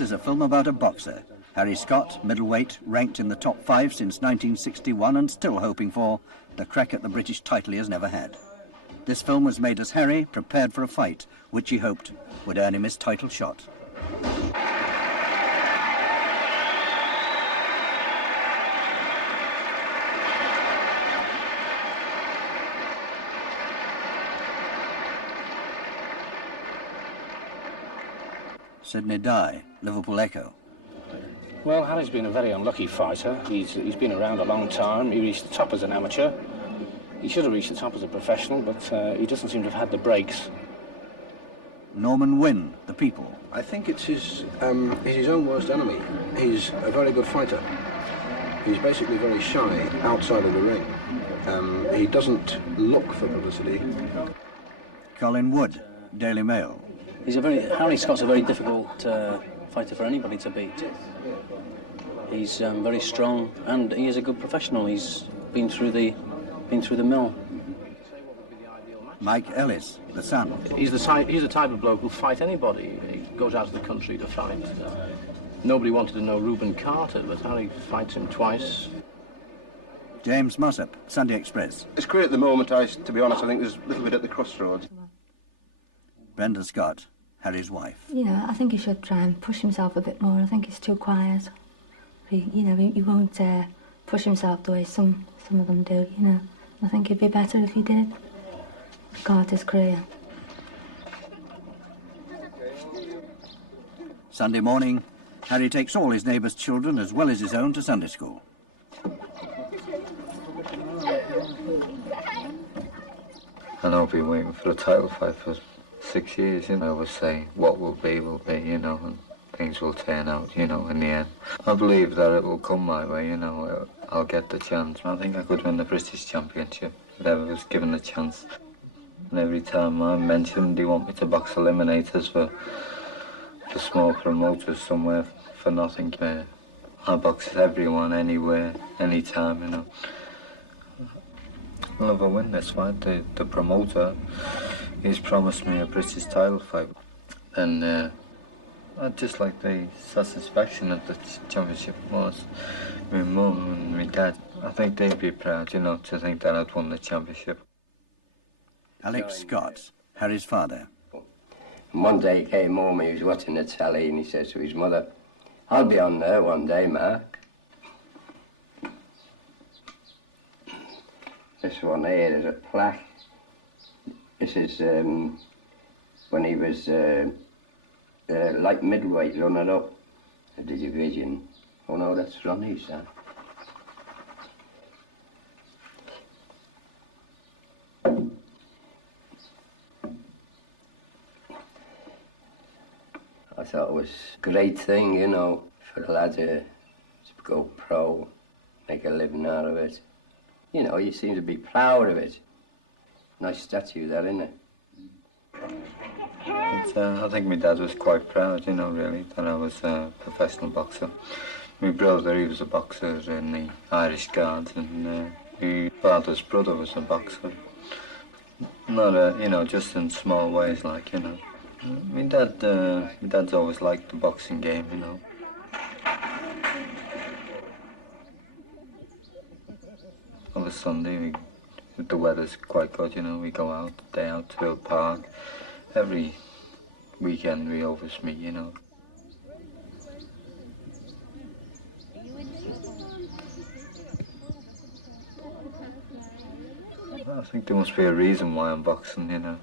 This is a film about a boxer, Harry Scott, middleweight, ranked in the top 5 since 1961 and still hoping for the crack at the British title he has never had. This film was made as Harry prepared for a fight, which he hoped would earn him his title shot. Sidney Dye, Liverpool Echo. Well, Harry's been a very unlucky fighter. He's been around a long time. He reached the top as an amateur. He should have reached the top as a professional, but he doesn't seem to have had the breaks. Norman Wynn, The People. I think it's he's his own worst enemy. He's a very good fighter. He's basically very shy outside of the ring. He doesn't look for publicity. Colin Wood, Daily Mail. Harry Scott's a very difficult fighter for anybody to beat. He's very strong, and he is a good professional. He's been through the mill. Mike Ellis, The Sun. He's the type of bloke who'll fight anybody. He goes out of the country to fight. Nobody wanted to know Reuben Carter, but Harry fights him twice. James Mossop, Sunday Express. His career at the moment, to be honest, I think there's a little bit at the crossroads. Brenda Scott, Harry's wife. You know, I think he should try and push himself a bit more. I think he's too quiet. He won't push himself the way some of them do, you know. I think it'd be better if he did. Guard his career. Sunday morning, Harry takes all his neighbours' children as well as his own to Sunday school. I know I've been waiting for a title fight for 6 years, you know. I always say, what will be, you know, and things will turn out, you know, in the end. I believe that it will come my way, you know. I'll get the chance. I think I could win the British Championship if I was given a chance. And every time I mentioned they want me to box eliminators for small promoters somewhere for nothing, I box everyone, anywhere, anytime, you know. Well, if I win this fight, the promoter, he's promised me a British title fight. And I'd just like the satisfaction of the championship was. My mum and my dad, I think they'd be proud, you know, to think that I'd won the championship. Alex Scott, Harry's father. And one day he came home, he was watching the telly, and he says to his mother, "I'll be on there one day, Mark." This one here is a plaque. This is when he was light middleweight, running up at the division. Oh no, that's Ronnie's son. I thought it was a great thing, you know, for a lad to go pro, make a living out of it. You know, you seem to be proud of it. Nice statue there, isn't it? I think my dad was quite proud, you know, really, that I was a professional boxer. My brother, he was a boxer in the Irish Guards, and my father's brother was a boxer. Not, you know, just in small ways, like, you know. My dad's always liked the boxing game, you know. On a Sunday, the weather's quite good, you know. We go out, day out to a park. Every weekend we always meet, you know. I think there must be a reason why I'm boxing, you know.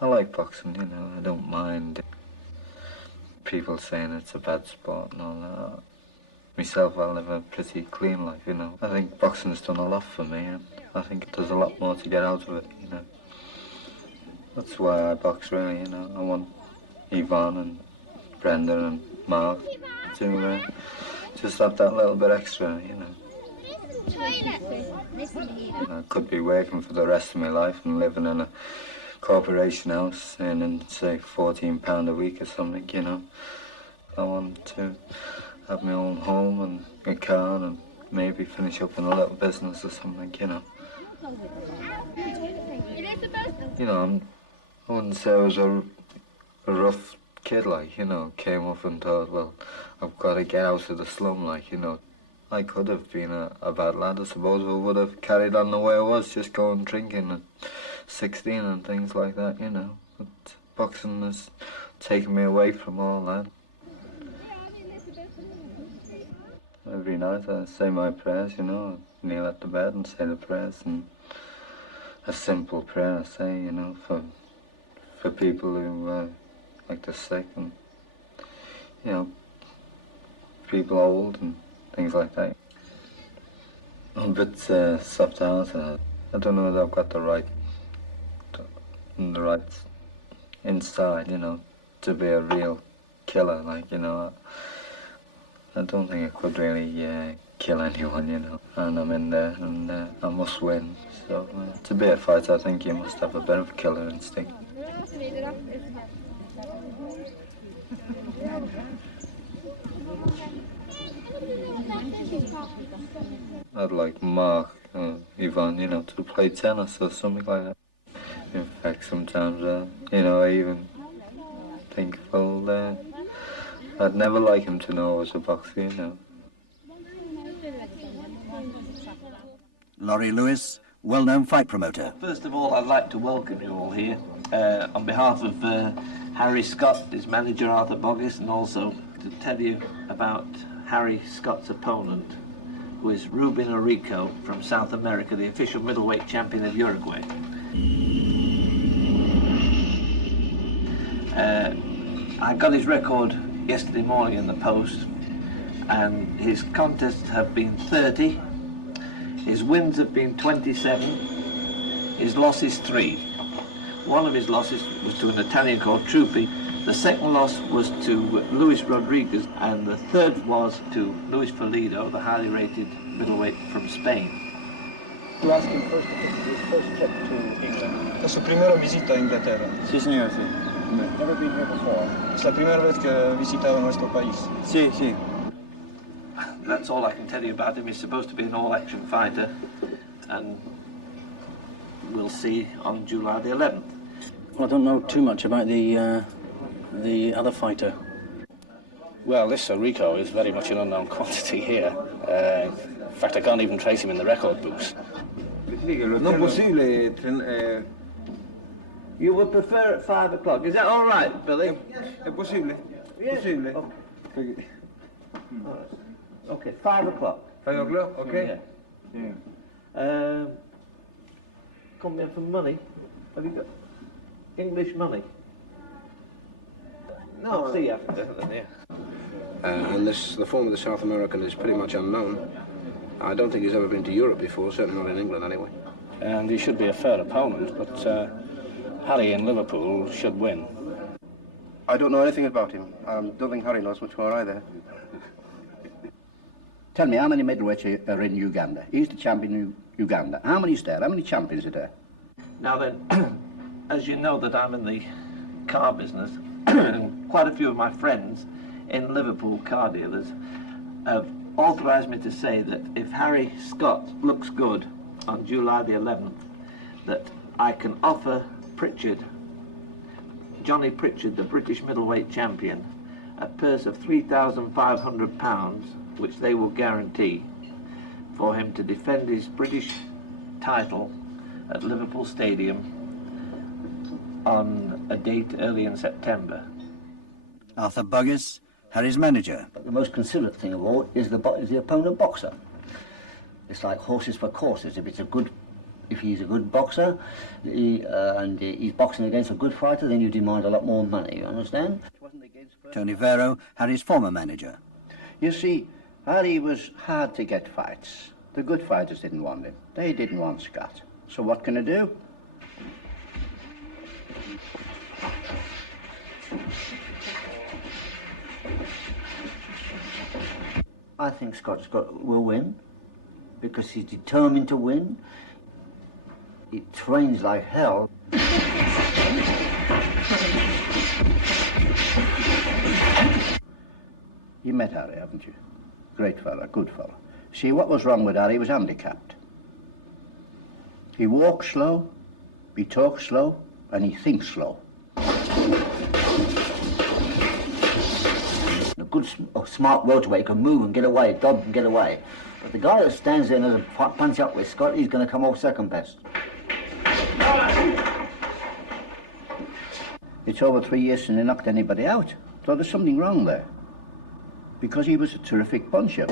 I like boxing, you know. I don't mind people saying it's a bad sport and all that. Myself, I live a pretty clean life, you know. I think boxing's done a lot for me, and I think there's a lot more to get out of it, you know. That's why I box, really, you know. I want Yvonne and Brenda and Mark to just have that little bit extra, you know. I could be working for the rest of my life and living in a corporation house earning, say, £14 a week or something, you know. I want to have my own home and a car and maybe finish up in a little business or something, you know. You know, I wouldn't say I was a rough kid, like, you know, came up and thought, well, I've got to get out of the slum, like, you know. I could have been a bad lad, I suppose, but would have carried on the way I was, just going drinking at 16 and things like that, you know. But boxing has taken me away from all that. Every night I say my prayers, you know, kneel at the bed and say the prayers, and a simple prayer I say, you know, for people who like the sick and, you know, people old and things like that. I'm a bit soft out. I don't know whether I've got the right inside, you know, to be a real killer. Like, you know, I don't think I could really kill anyone, you know. And I'm in there, and I must win. So to be a fighter, I think you must have a bit of killer instinct. I'd like Mark, Ivan, you know, to play tennis or something like that. In fact, sometimes, you know, I even think, well, I'd never like him to know I was a boxer, you know. Laurie Lewis, well-known fight promoter. First of all, I'd like to welcome you all here on behalf of Harry Scott, his manager Arthur Boggis, and also to tell you about Harry Scott's opponent, who is Ruben Orico from South America, the official middleweight champion of Uruguay. I got his record yesterday morning in the post, and his contests have been 30, his wins have been 27, his losses 3. One of his losses was to an Italian called Truppi, the second loss was to Luis Rodriguez, and the third was to Luis Felido, the highly rated middleweight from Spain. To ask him first, his first trip to England. Es su primera visita a Inglaterra. Sí, señor, sí. Never been here before. Es la primera vez que he visitado nuestro país. Sí, sí. That's all I can tell you about him. He's supposed to be an all-action fighter, and we'll see on July the 11th. Well, I don't know too much about the other fighter. Well, this Orico is very much an unknown quantity here. In fact, I can't even trace him in the record books. No posible. You would prefer at 5 o'clock. Is that all right, Billy? Es posible. Yes. Posible. Okay. Okay, 5 o'clock. 5 o'clock, okay? Yeah. Come in for money. Have you got English money? No. I'll see you after then, yeah. And the form of the South American is pretty much unknown. I don't think he's ever been to Europe before, certainly not in England anyway. And he should be a fair opponent, but Harry in Liverpool should win. I don't know anything about him. I don't think Harry knows much more either. Tell me, how many middleweights are in Uganda? He's the champion in Uganda. How many is there? How many champions are there? Now then, as you know that I'm in the car business, and quite a few of my friends in Liverpool, car dealers, have authorised me to say that if Harry Scott looks good on July the 11th, that I can offer Pritchard, Johnny Pritchard, the British middleweight champion, a purse of £3,500, which they will guarantee, for him to defend his British title at Liverpool Stadium on a date early in September. Arthur Boggis, Harry's manager. But the most considerate thing of all is the opponent boxer. It's like horses for courses. If he's a good boxer, and he's boxing against a good fighter, then you demand a lot more money, you understand? Tony Vero, Harry's former manager. You see, Harry was hard to get fights. The good fighters didn't want him. They didn't want Scott. So what can I do? I think Scott will win, because he's determined to win. He trains like hell. You met Harry, haven't you? Great fella, good fella. See, what was wrong with Harry? He was handicapped. He walks slow, he talks slow, and he thinks slow. good, smart welterweight can move and get away, dodge and get away. But the guy that stands there and does a punch up with Scott, he's going to come off second best. It's over 3 years since he knocked anybody out. So there's something wrong there. Because he was a terrific puncher.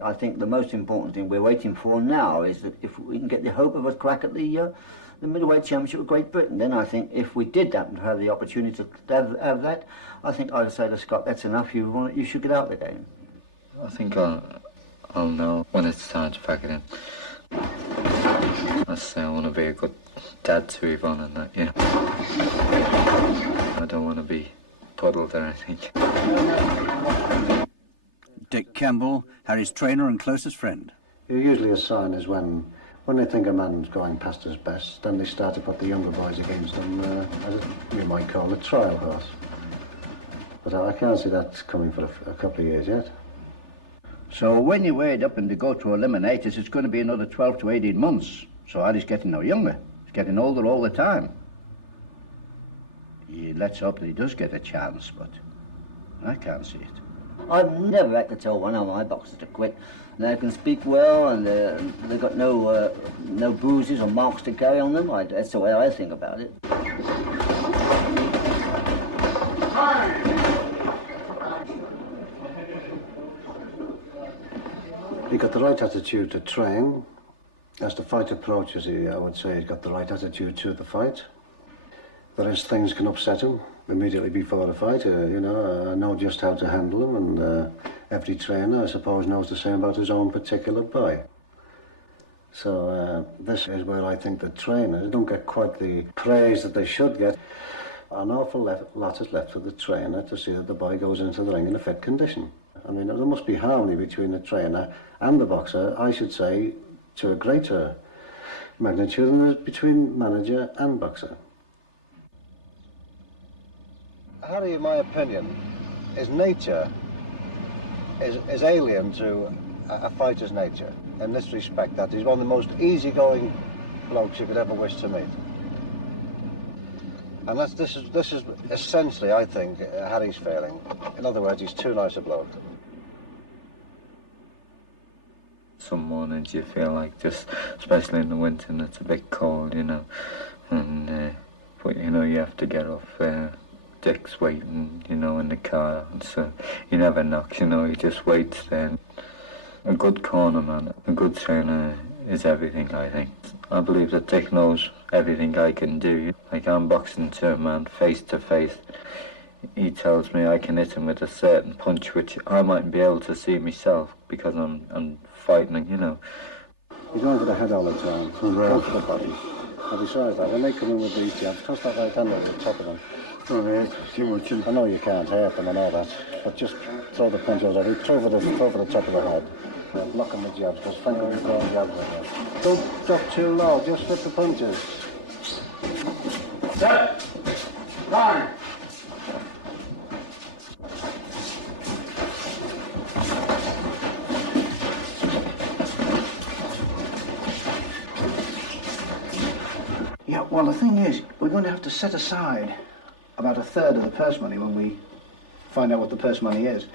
I think the most important thing we're waiting for now is that if we can get the hope of a crack at the middleweight championship of Great Britain, then I think if we did happen to have the opportunity to have that, I think I'd say to Scott, that's enough, you should get out of the game. I think I'll know when it's time to pack it in. I say I want to be a good dad to Yvonne and that, yeah. I don't want to be puddled or anything. Dick Campbell, Harry's trainer and closest friend. Usually a sign is when they think a man's going past his best, then they start to put the younger boys against him, as you might call a trial horse. But I can't see that coming for a couple of years yet. So when you weigh it up and they go to eliminators, it's going to be another 12 to 18 months. So Harry's getting no younger. He's getting older all the time. Let's hope that he does get a chance, but I can't see it. I've never had to tell one of my boxers to quit. They can speak well, and they've got no bruises or marks to carry on them. That's the way I think about it. He got the right attitude to train. As the fight approaches, I would say he's got the right attitude to the fight. There is things can upset him immediately before the fight. I know just how to handle them, and every trainer, I suppose, knows the same about his own particular boy. So this is where I think the trainers don't get quite the praise that they should get. An awful lot is left for the trainer to see that the boy goes into the ring in a fit condition. I mean, there must be harmony between the trainer and the boxer, I should say, to a greater magnitude than there is between manager and boxer. Harry, in my opinion, his nature is alien to a fighter's nature in this respect, that he's one of the most easygoing blokes you could ever wish to meet. And this is essentially, I think, Harry's failing. In other words, he's too nice a bloke. Some mornings you feel like, just especially in the winter, and it's a bit cold, and but you have to get off. Dick's waiting, in the car, and so he never knocks, he just waits there. A good corner man, a good trainer is everything, I think. I believe that Dick knows everything I can do. Like, I'm boxing to a man face to face. He tells me I can hit him with a certain punch, which I mightn't be able to see myself because I'm fighting, He's going for the head all the time, going for the body. And besides that, when they come in with these jabs, toss that right hand over the top of them. I know you can't hurt them and all that, but just throw the punches over. Throw for the top of the head. Block on the jabs, because Frank will be throwing jabs like that. Don't drop too low, just flip the punches. Set. Time. Yeah, well, the thing is, we're going to have to set aside about a third of the purse money when we find out what the purse money is.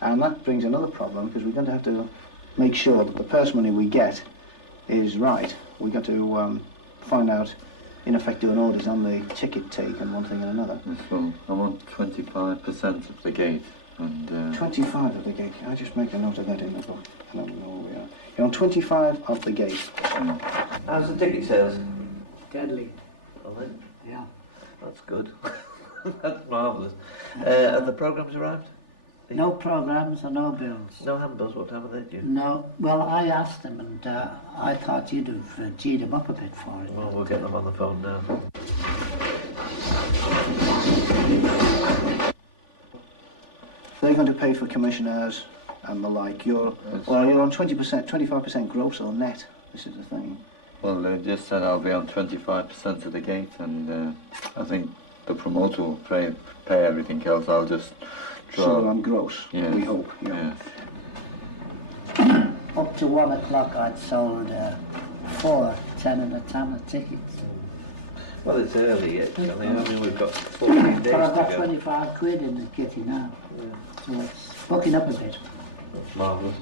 And that brings another problem, because we're going to have to make sure that the purse money we get is right. We've got to find out, in effect, doing orders on the ticket take and one thing and another. So I want 25% of the gate. And 25 of the gate. Can I just make a note of that in the book? I don't know where we are. You're on 25 of the gate. How's the ticket sales? Deadly. Are they? Yeah. That's good. That's marvellous. Have the programmes arrived? No programmes or no bills. No handbills, what time are they due? No, well, I asked them, and I thought you'd have G'd them up a bit for it. Well, we'll get them on the phone now. They're going to pay for commissioners and the like. You're on 20%, 25% gross or net. This is the thing. Well, they just said I'll be on 25% of the gate, and I think the promoter will pay everything else. I'll just draw. So I'm gross, yes. we hope. Yeah. Yes. Up to 1 o'clock I'd sold 4 10 at a time of tickets. Well, it's early yet, Johnny. I mean, we've got 14 days I've to got go. 25 quid in the kitty now. So it's bucking up a bit. That's marvellous.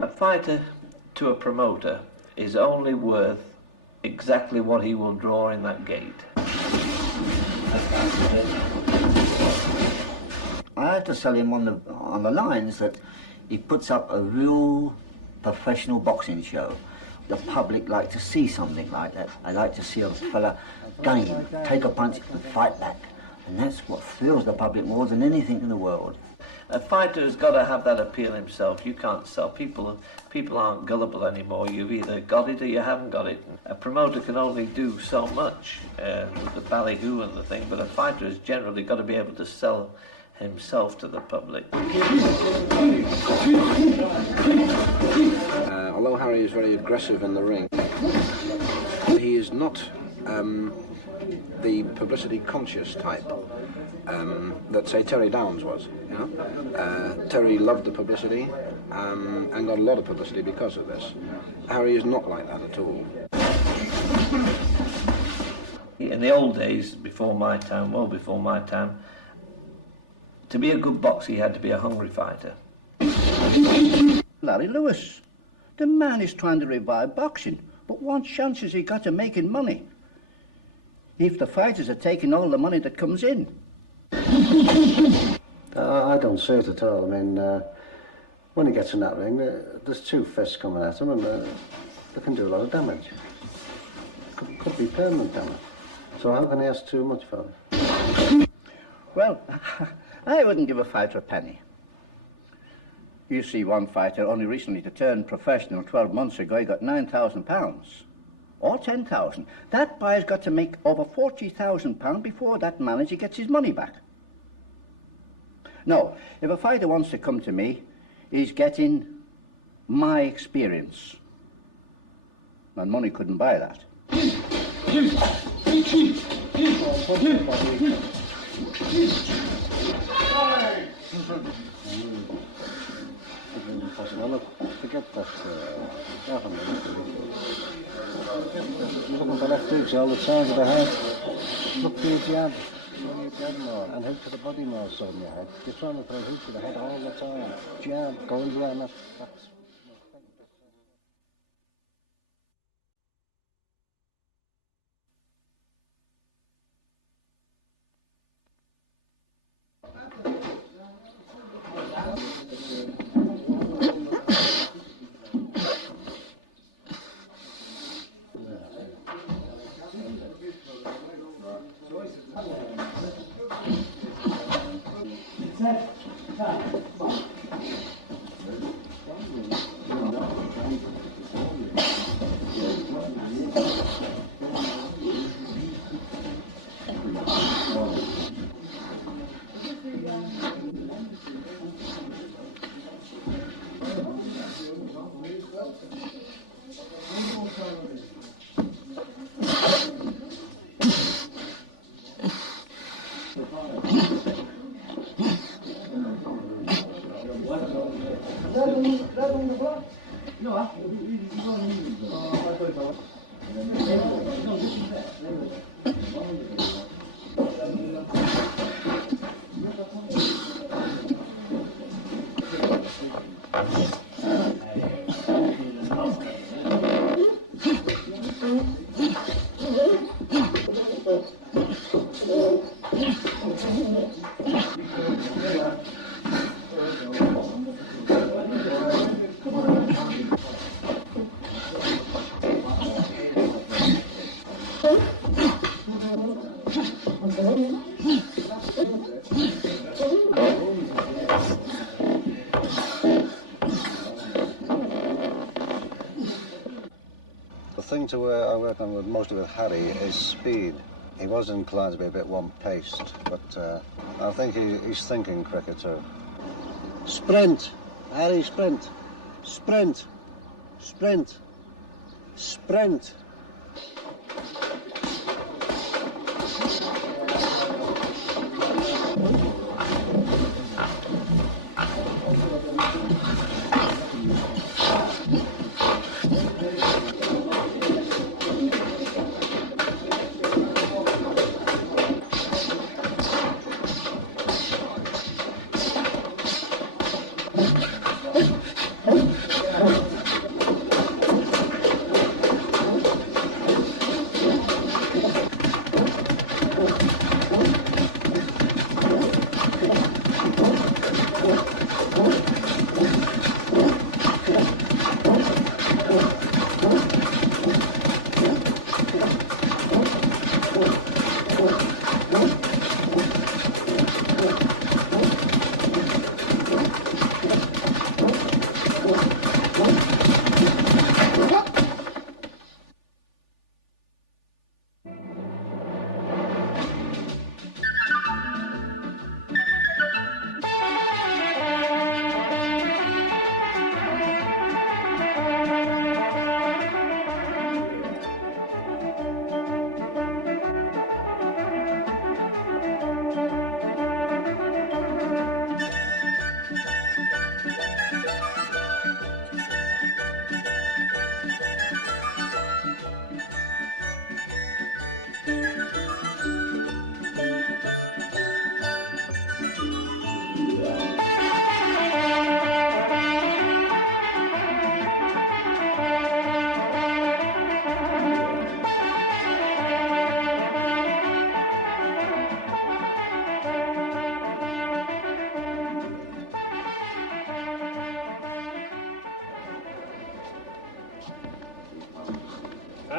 A fighter to a promoter is only worth exactly what he will draw in that gate. I have to sell him on the lines that he puts up a real professional boxing show. The public like to see something like that. I like to see a fella game, take a punch and fight back. And that's what thrills the public more than anything in the world. A fighter has got to have that appeal himself. You can't sell people. People aren't gullible anymore. You've either got it or you haven't got it. A promoter can only do so much, the ballyhoo and the thing, but a fighter has generally got to be able to sell himself to the public. Although Harry is very aggressive in the ring, he is not the publicity-conscious type that, say, Terry Downs was. You know, Terry loved the publicity and got a lot of publicity because of this. Harry is not like that at all. In the old days, before my time, well before my time, to be a good boxer, you had to be a hungry fighter. Larry Lewis, the man is trying to revive boxing, but what chance has he got of making money if the fighters are taking all the money that comes in? I don't see it at all. I mean, when he gets in that ring, there's two fists coming at him and they can do a lot of damage. Could be permanent damage. So how can he ask too much for it? Well, I wouldn't give a fighter a penny. You see one fighter only recently to turn professional 12 months ago, he got £9,000 or 10,000. That buyer's got to make over £40,000 before that manager gets his money back. No, if a fighter wants to come to me, he's getting my experience. And money couldn't buy that. Forget that. Looking for left hooks all the time to the head. Look for your jab. Your jab more. And hook to the body more so in your head. You're trying to throw hooks to the head all the time. Jab, go into that and that's... The thing I work on with mostly with Harry is speed. He was inclined to be a bit one-paced, but I think he's thinking cricket too. Sprint! Harry, sprint! Sprint! Sprint! Sprint!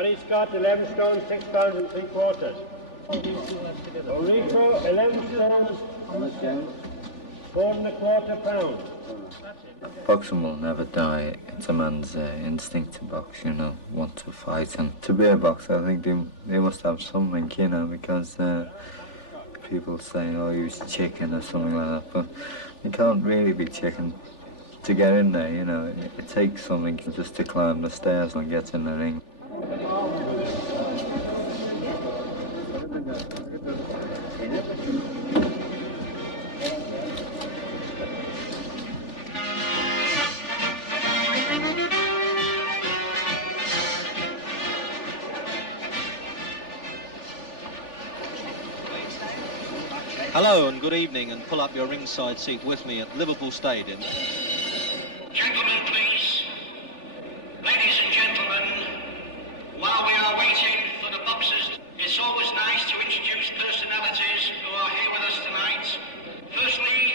Harry Scott, 11 stone, 6 pounds and 3 quarters. Orico, 11 stones, 4 1/4 pounds. Boxing will never die. It's a man's instinct to box, you know, want to fight. And to be a boxer, I think they must have something, you know, because people say, oh, he was chicken or something like that. But you can't really be chicken to get in there, you know. It takes something just to climb the stairs and get in the ring. Hello and good evening, and pull up your ringside seat with me at Liverpool Stadium. Gentlemen, please. Ladies and gentlemen, while we are waiting for the boxers, it's always nice to introduce personalities who are here with us tonight. Firstly,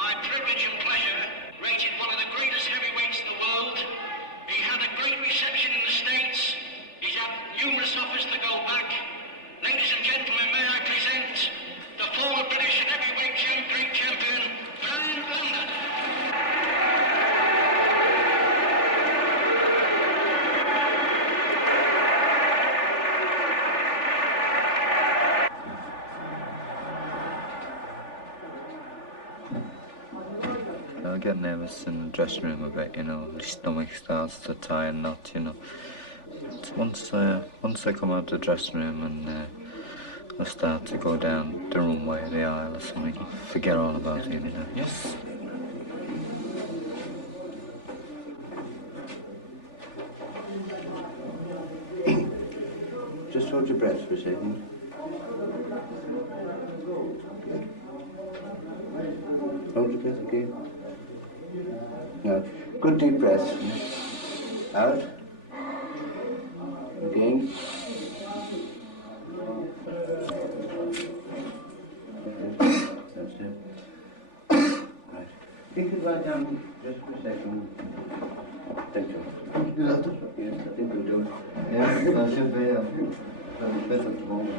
my privilege and pleasure, rated one of the greatest heavyweights in the world. He had a great reception in the States. He's had numerous offers to go back. Ladies and gentlemen, may I present the former British heavyweight champion, Brian London. I get nervous in the dressing room a bit, you know, the stomach starts to tie a knot, you know. But once I come out the dressing room and I start to go down the runway, the aisle or something, forget all about it, you know. Yes. Just hold your breath for a second. Good. Hold your breath again. Now, good deep breaths. Out. Again. That's it. Right. You could lie down just for a second. Thank you. Yes, I think we'll do it. Yes, I should be. I'm better at the moment.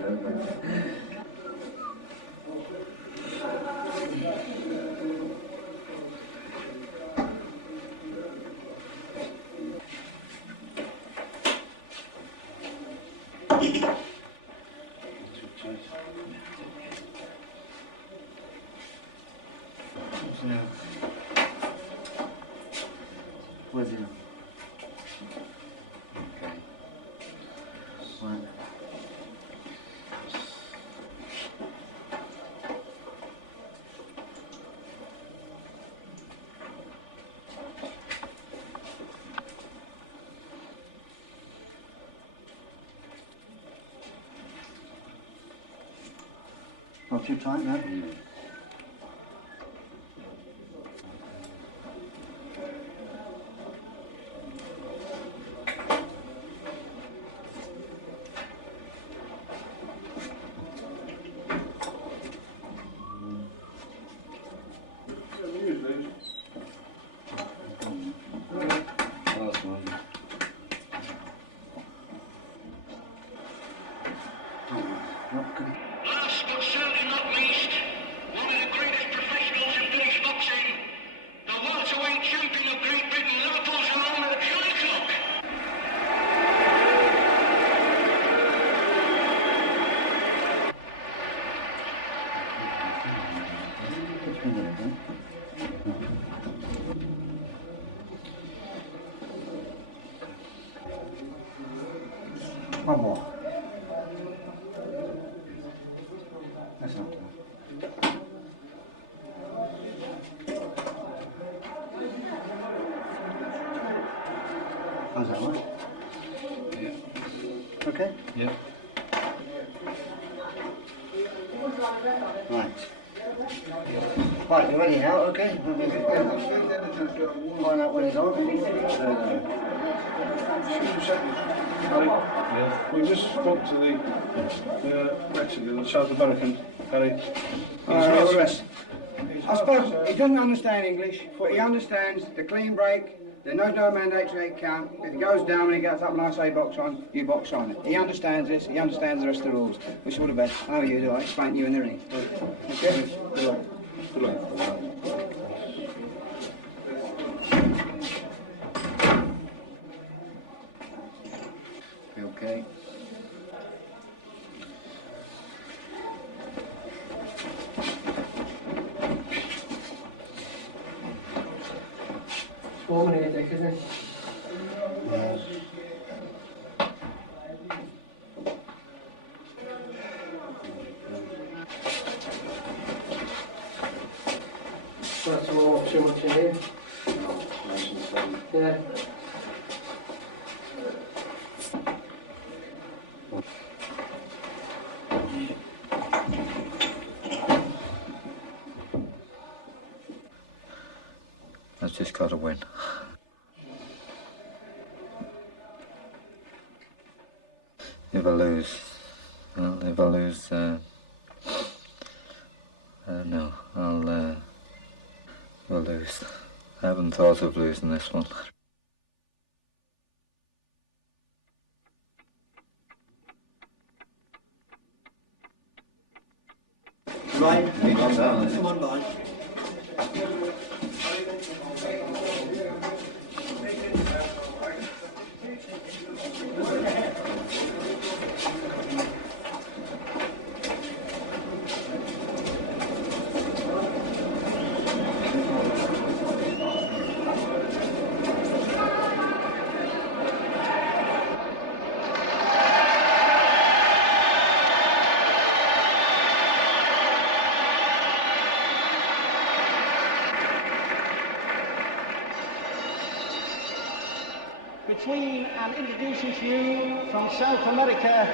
Where's he now? Okay. Right. Not too tight, no? Last but certainly not least, one of the greatest professionals in British boxing, the welterweight champion of Great Britain, Liverpool's own Johnny Cook. One more. That's not bad. How's that work? Yeah. Okay? Yeah. Right. Right, you ready now? Okay? Find out when it's on. Harry, we just spoke to the Mexican, the South American, Harry. I suppose he doesn't understand English, but he understands the clean break, There's no mandatory count. If it goes down when he gets up and I say box on, you box on. He understands this, he understands the rest of the rules. Wish you all the best. I know you do, I explain to you in the ring. Okay? Good luck. Good luck. You okay? Warm in here, Dick, isn't it? Yes. Not to warm up too much in here. No, nice and steady. Yeah. I've just got to win. If I lose, well, no, I'll lose. I haven't thought of losing this one. Right, come on, Ryan. Between and introducing to you from South America,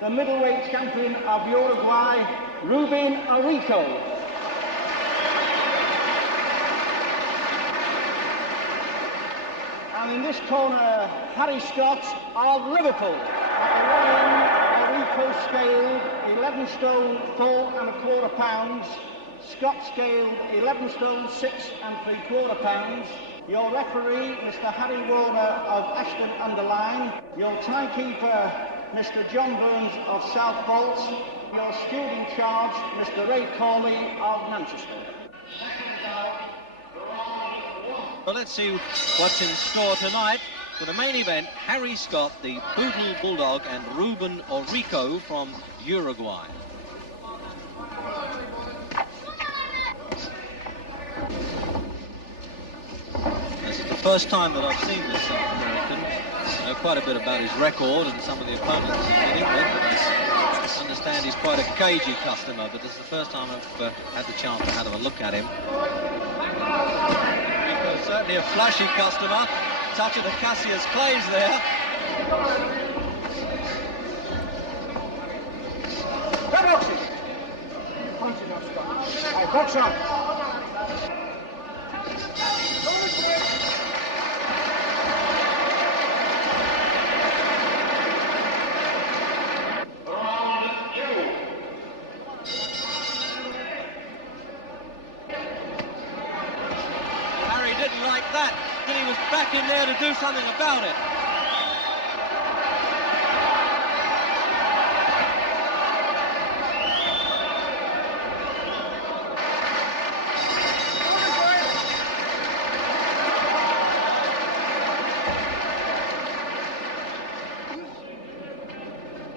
the middleweight champion of Uruguay, Ruben Arico. And in this corner, Harry Scott of Liverpool. At the Arico scaled 11 stone 4¼ pounds. Scott scaled 11 stone 6¾ pounds. Your referee, Mr. Harry Warner of Ashton-under-Lyne. Your timekeeper, Mr. John Burns of Southbolt. Your steward in charge, Mr. Ray Corley of Manchester. Well, let's see what's in store tonight. For the main event, Harry Scott, the Boodle Bulldog, and Ruben Orico from Uruguay. This is the first time that I've seen this South American. I know quite a bit about his record and some of the opponents he's been in with, but I understand he's quite a cagey customer, but this is the first time I've had the chance to have a look at him. Orico's certainly a flashy customer. Touch of the Cassius Clays there. Box on. Harry didn't like that, and he was back in there to do something about it.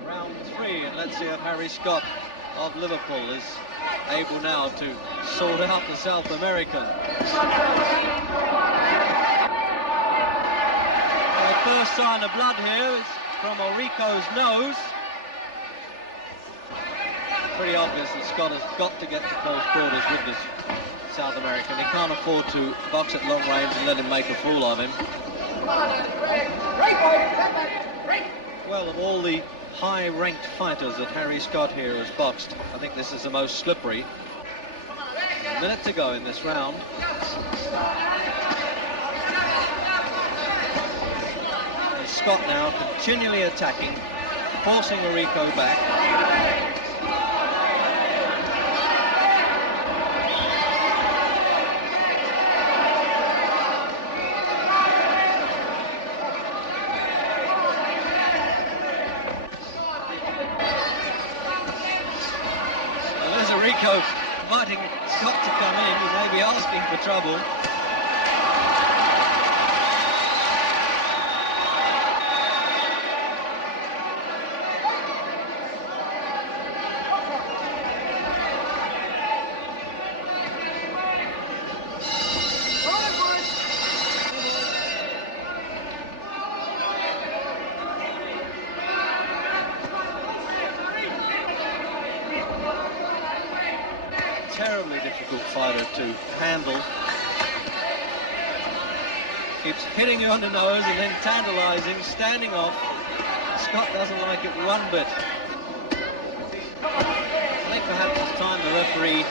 Round 3, and let's see if Harry Scott of Liverpool is able now to sort out the South American. The first sign of blood here is from Orico's nose. Pretty obvious that Scott has got to get to close quarters with this South American. He can't afford to box at long range and let him make a fool of him. Well, of all the high-ranked fighters that Harry Scott here has boxed, I think this is the most slippery. A minute to go in this round. And Scott now continually attacking, forcing Orico back. Rico inviting Scott to come in. He may be asking for trouble. Terribly difficult fighter to handle. Keeps hitting you on the nose and then tantalizing, standing off. Scott doesn't like it one bit. I think perhaps it's time the referee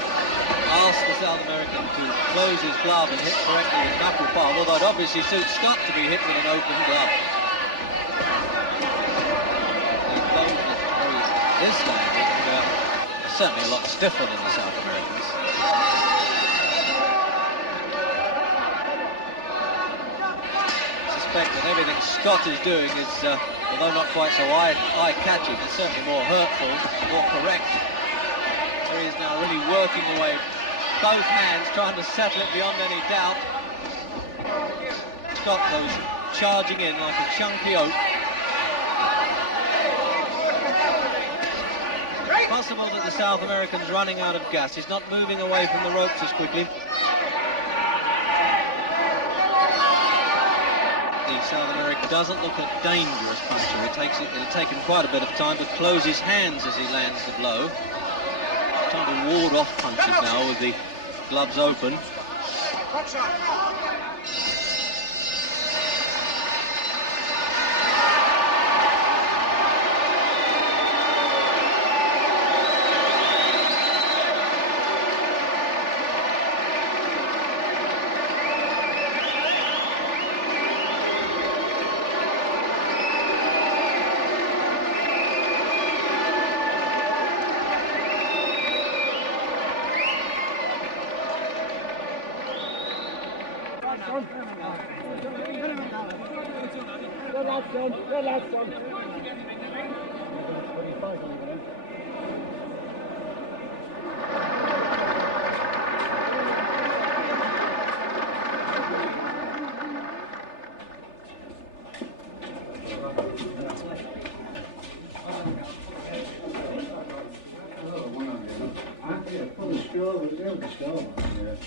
asked the South American to close his glove and hit correctly his knuckle palm, although it obviously suits Scott to be hit with an open glove. He closed it this time. Certainly a lot stiffer than the South Americans. I suspect that everything Scott is doing is, although not quite so eye-catching, it's certainly more hurtful, more correct. There he is now really working away, both hands, trying to settle it beyond any doubt. Scott goes charging in like a chunky oak. Possible that the South American's running out of gas. He's not moving away from the ropes as quickly. The South American doesn't look a dangerous puncher. It'll take him quite a bit of time to close his hands as he lands the blow. Trying to ward off punches now with the gloves open.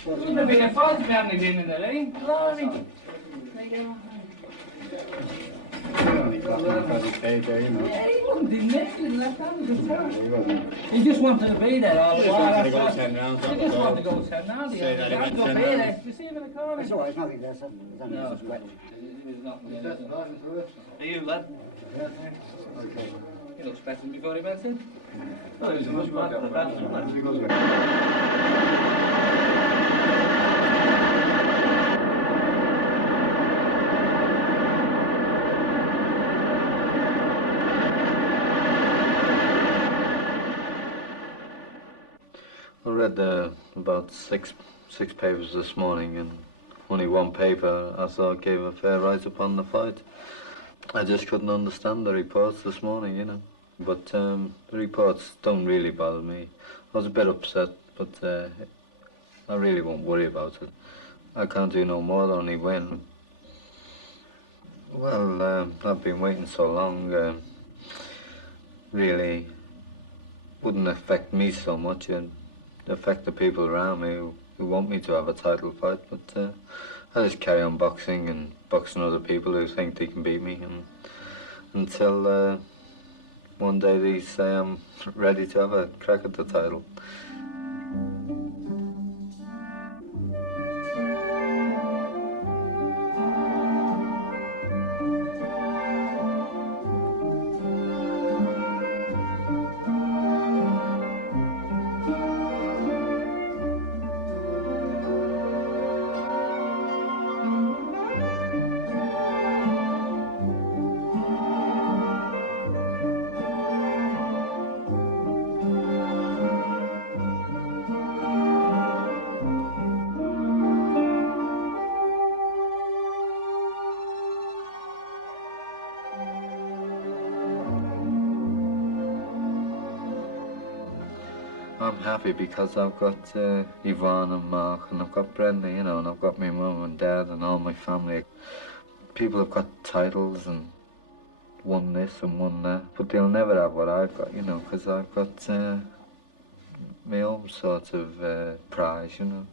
Toen ben je een fout werden binnen de ring. Klaar niet. He just wanted to be there all the while. He just wanted to go 10 rounds. He had to go there. You see him in the corner? It's all right, it's nothing there, son. No. It's wet. Are you, lad? Okay. He looks better than before he went in. Oh, he's a much better professional. I read about six papers this morning, and only one paper I thought gave a fair write-up the fight. I just couldn't understand the reports this morning, you know. But the reports don't really bother me. I was a bit upset, but I really won't worry about it. I can't do no more than only win. Well, I've been waiting so long, really wouldn't affect me so much. It'd affect the people around me who want me to have a title fight, but I just carry on boxing and boxing other people who think they can beat me, and until one day they say I'm ready to have a crack at the title. I'm happy because I've got Yvonne and Mark, and I've got Brenda, you know, and I've got my mum and dad and all my family. People have got titles and won this and won that, but they'll never have what I've got, you know, because I've got my own sort of prize, you know.